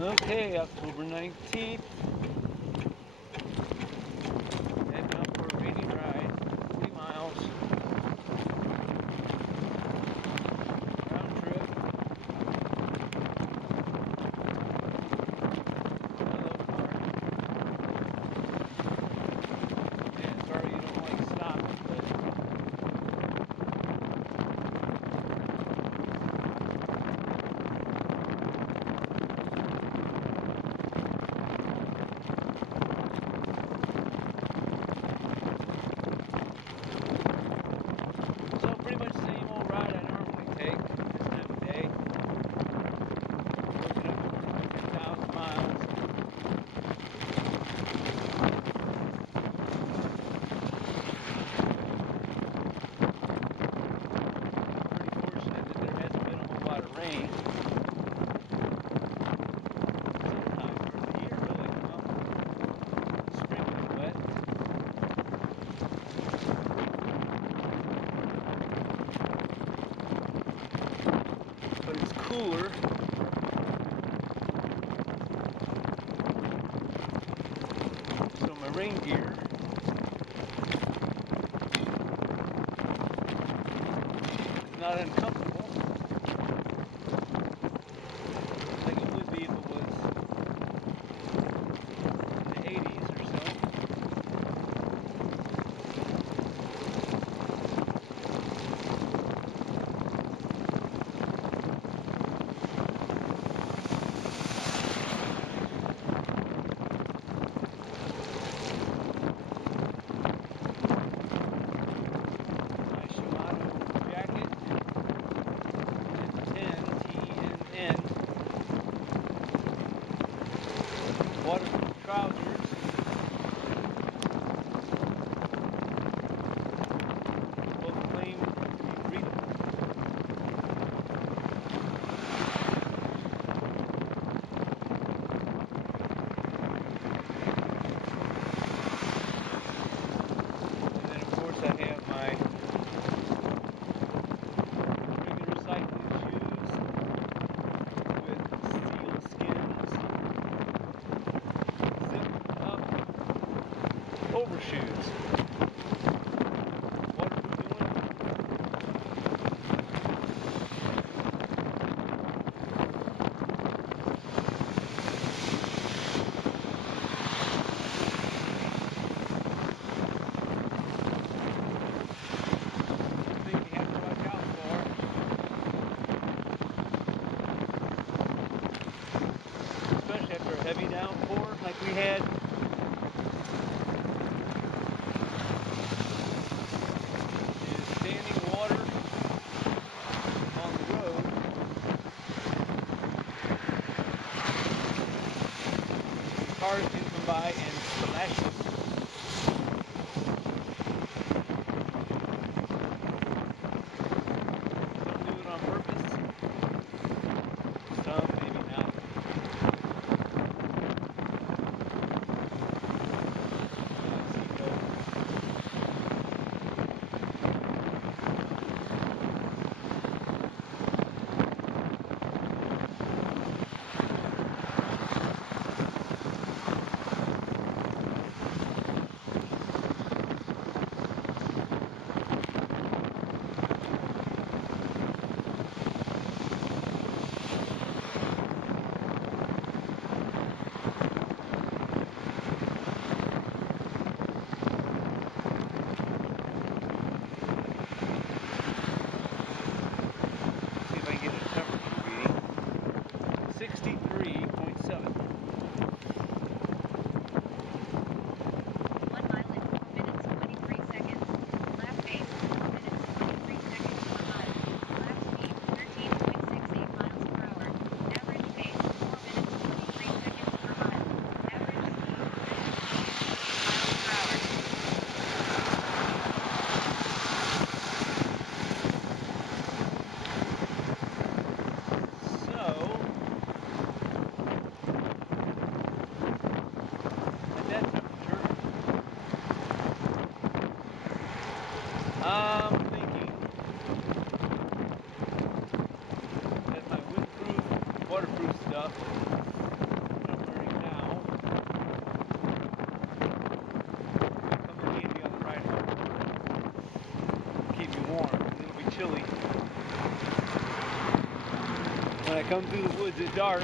Okay, October 19th. Heading up for a rainy ride, 40 miles. Round trip. Hello, car. Yeah, sorry you don't like stopping, but so pretty much the same old ride I normally take this time of day. Looking up to 10,000 miles. Pretty fortunate that there hasn't been a whole lot of rain. Sometime during the year, really. Well, spring was wet. But it's cooler. So my rain gear is not uncomfortable like it would be if it was in the 80s or so. My Shimano jacket, N10 TNN, waterproof trousers, both claim to be breathable. And then of course I have my regular cycling shoes with seal skins zipped up overshoes. Waterproof and windproof. One thing you have to watch out for, especially after a heavy downpour like we had, is standing water on the road. Cars can come by and splash you. Some do it on purpose, some maybe not. Seatbelt. See if I can get a temperature reading. 63.7. 1 mile in 4 minutes 23 seconds. Lap pace 4 minutes 23 seconds per mile. Lap speed 13.68 miles per hour. Average pace 4 minutes 23 seconds per mile. Average speed 13.86 miles per hour. So, at that temperature, I'm thinking that my windproof, waterproof stuff come through the woods at dark.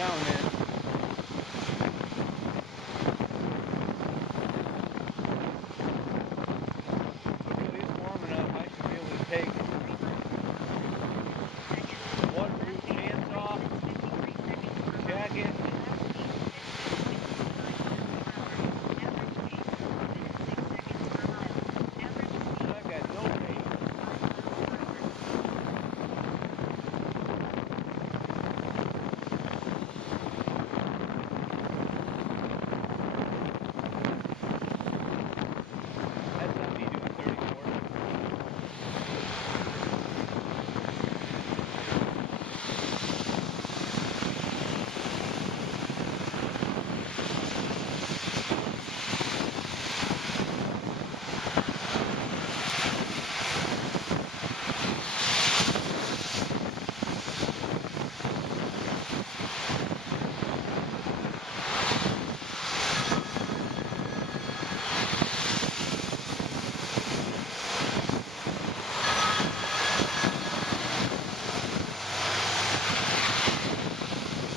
now and then. Okay, it's warm enough. I should be able to take 3 miles. 50 seconds. waterproof Left base, pants 40 off, minutes, 53 seconds per mile. jacket. Left speed, 15.69 miles per hour. Average pace, 4 minutes, 6 seconds per mile. Average speed, I've got no pace. 14.5 miles per hour. That's not me doing 34.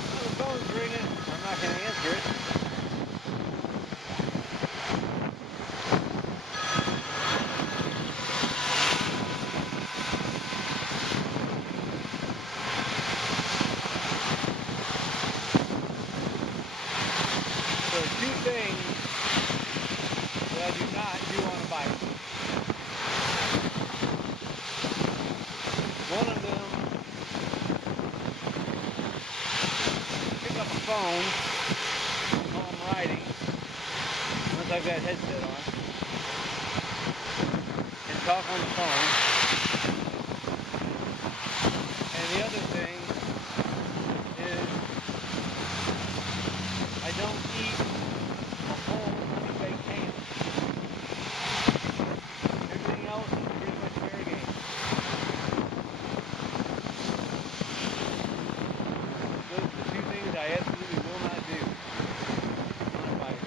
Well, the phone's ringing. I'm not going to answer it. So two things that I do not do on a bike. One of them, pick up a phone while I'm riding, unless I've got a headset on, and talk on the phone. And the other thing is I don't eat a whole baked ham. Everything else is pretty much fair game. Those are the two things I absolutely will not do on a bike.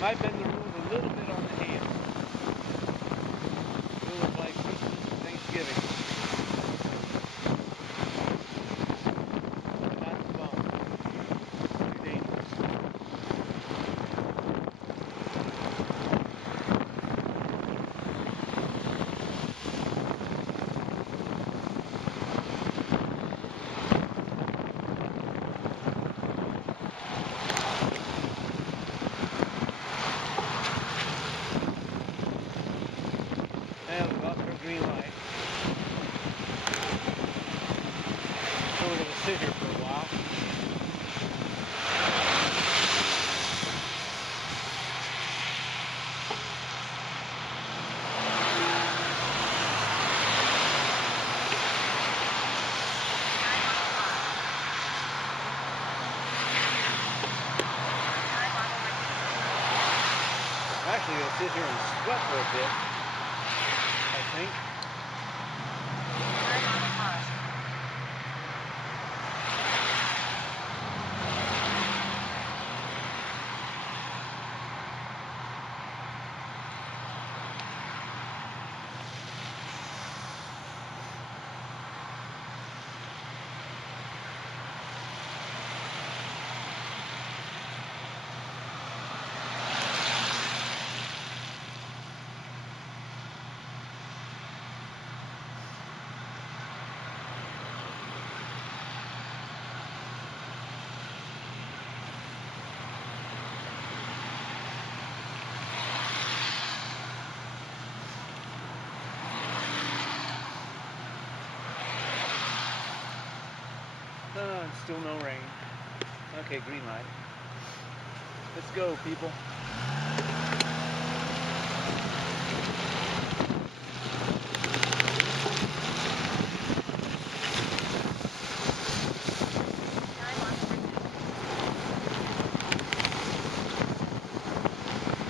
Might bend the rules a little bit on the ham. Rules like Christmas and Thanksgiving. But not the phone. Too dangerous. Now we've got our green light. So we're going to sit here for a while. I'm actually going to sit here and sweat for a bit, I think. And still no rain. Okay, green light. Let's go, people.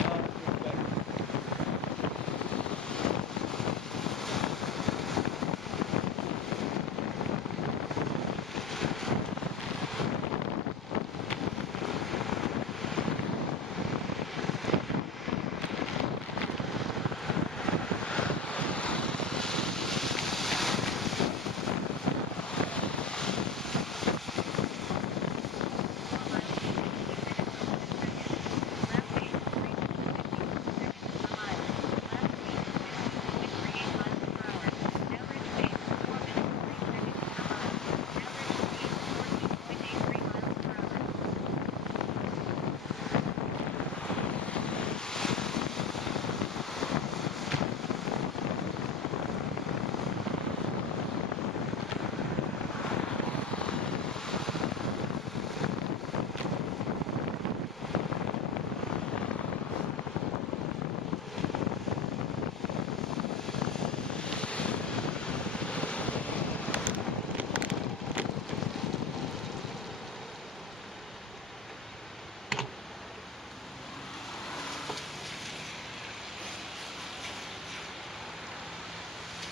Oh, this feels better.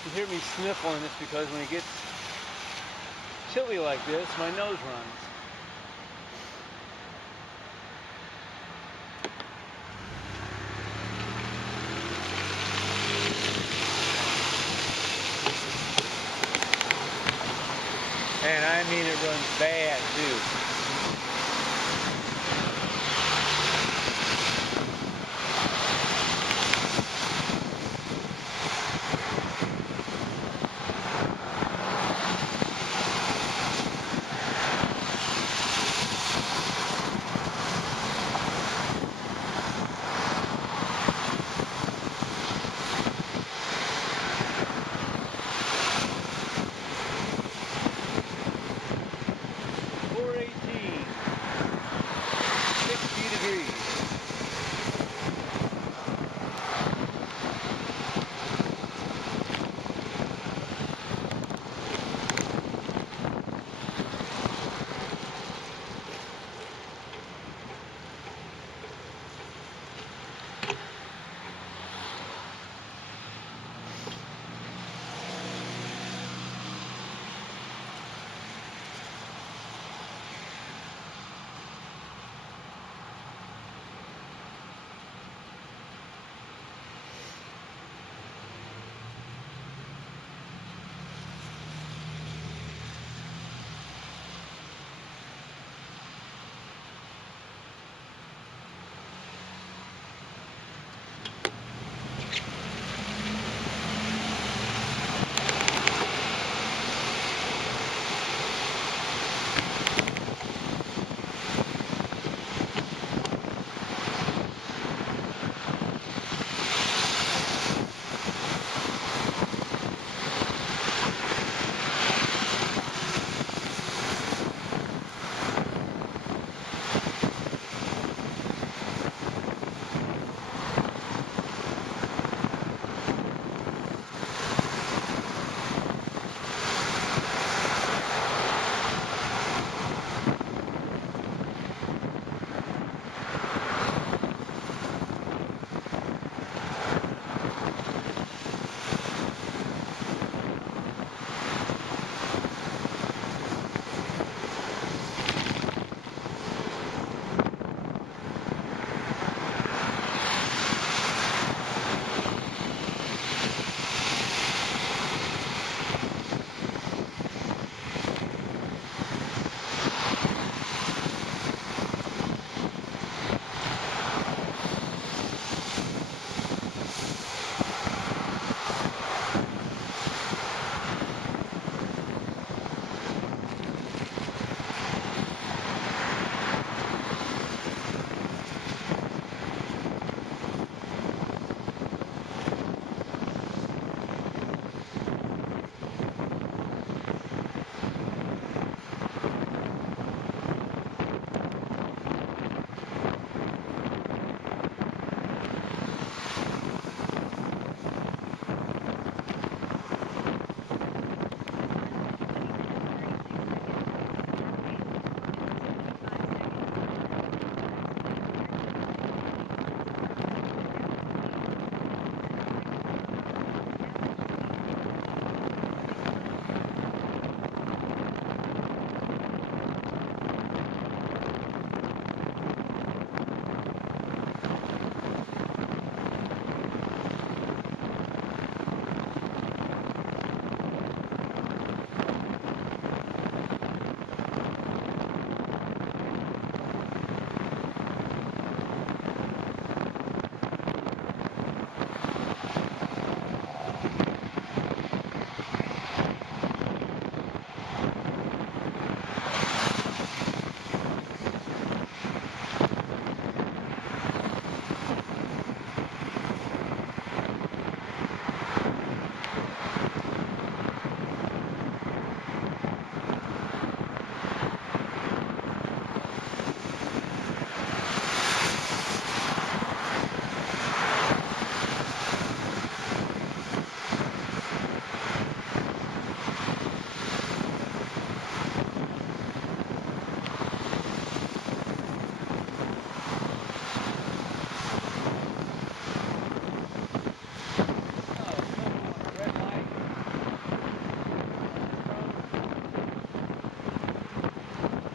You hear me sniffling, it's because when it gets chilly like this, my nose runs. And I mean it runs bad too. $4.18.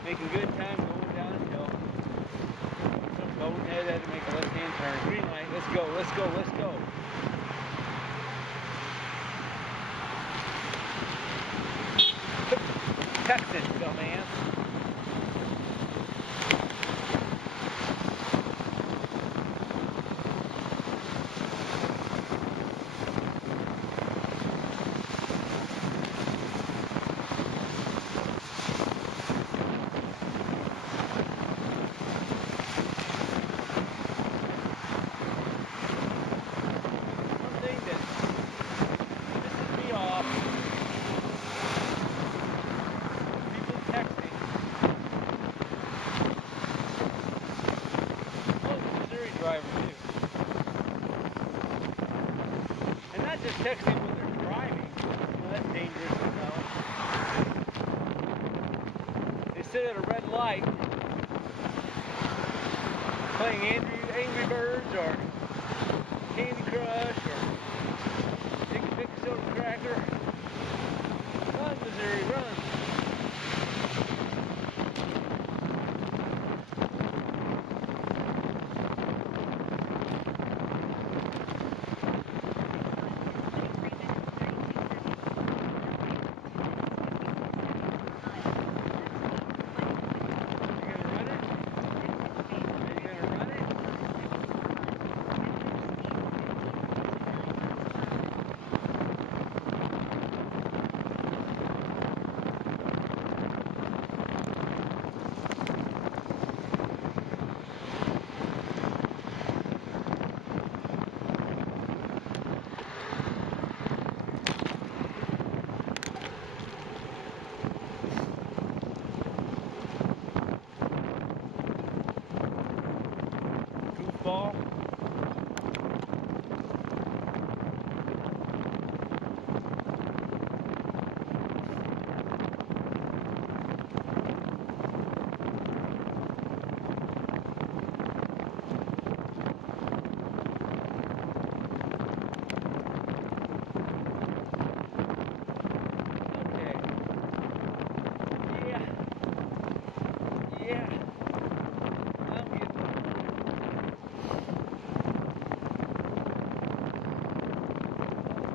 Making good time going downhill. Some bonehead had to make a left-hand turn. Green light. Let's go. Let's go. Let's go. Texas, dumbass. One thing that pisses me off, people texting. Oh, the Missouri driver too. And not just texting when they're driving. That's dangerous as hell. They sit at a red light playing Angry Birds or Candy Crush or taking a big soda cracker. Run, Missouri, run. Goofball. Okay. Yeah. Yeah. I'm getting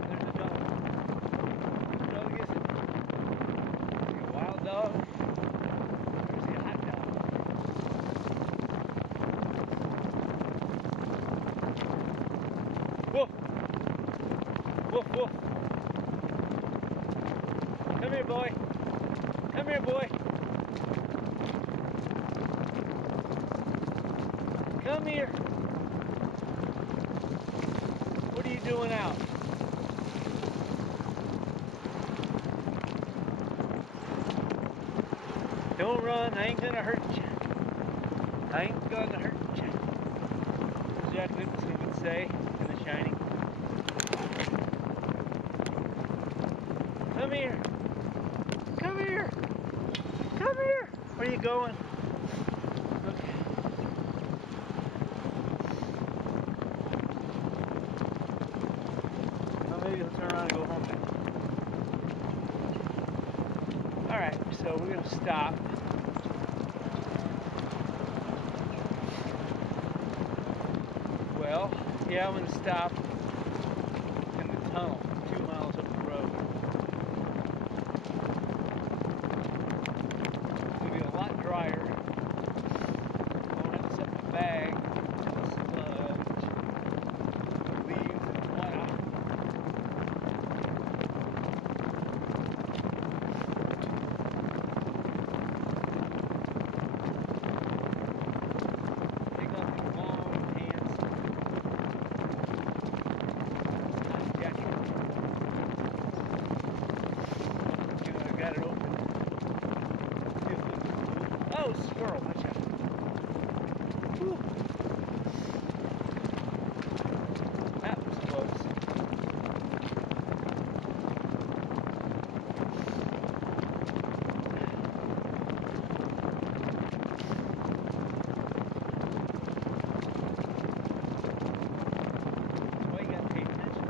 There's a dog. What dog is it? Is he a wild dog? Or is he a hot dog? Woof! Woof, woof. Come here, boy. Come here, boy. Come here. What are you doing out? Don't run, I ain't gonna hurt you. I ain't gonna hurt you. As Jack Nicholson would say in The Shining. Come here. Come here. Come here. Where are you going? Okay. Well, maybe he'll turn around and go home now. Alright, so we're gonna stop. Well, yeah, I'm gonna stop in the tunnel 2 miles up the road. It'll be a lot drier. I won't have to set the bag in the sludge, leaves and whatnot. Take off these long pants. Nice jacket. You know, I got it open. Feels a little bit cool. Oh, squirrel, watch out. Whew. That was close. Well, you gotta pay attention.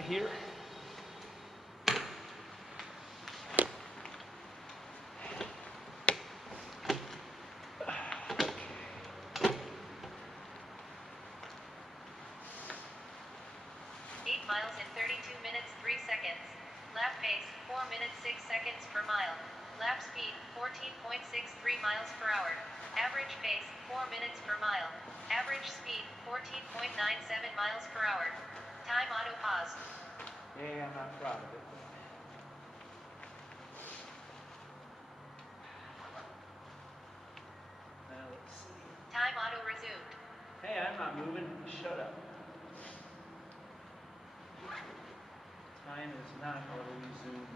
right here. 8 miles in 32 minutes 3 seconds. Lap pace 4 minutes 6 seconds per mile. Lap speed 14.63 miles per hour. Average pace 4 minutes per mile. Average speed 14.97 miles per hour. Time auto pause. Yeah, I'm not proud of it. Now let's see. Time auto resumed. Hey, I'm not moving. Shut up. Time is not auto resumed.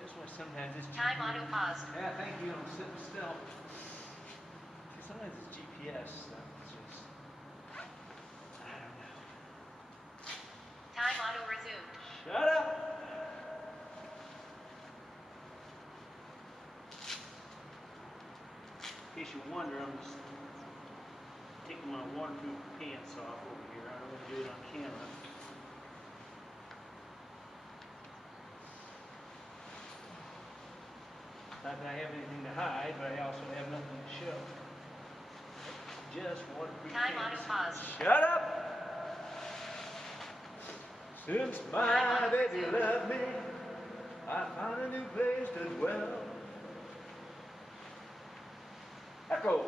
That's why sometimes it's Time auto pause. Yeah, thank you. I'm sitting still. See, sometimes it's GPS stuff. It's just, I don't know. Time auto resumed. Shut up! In case you wonder, I'm just taking my waterproof pants off over here. I don't want to do it on camera. Not that I have anything to hide, but I also have nothing to show. Just waterproof Time auto pants. pause. Shut up! Since my baby left me, I found a new place to dwell. Echo!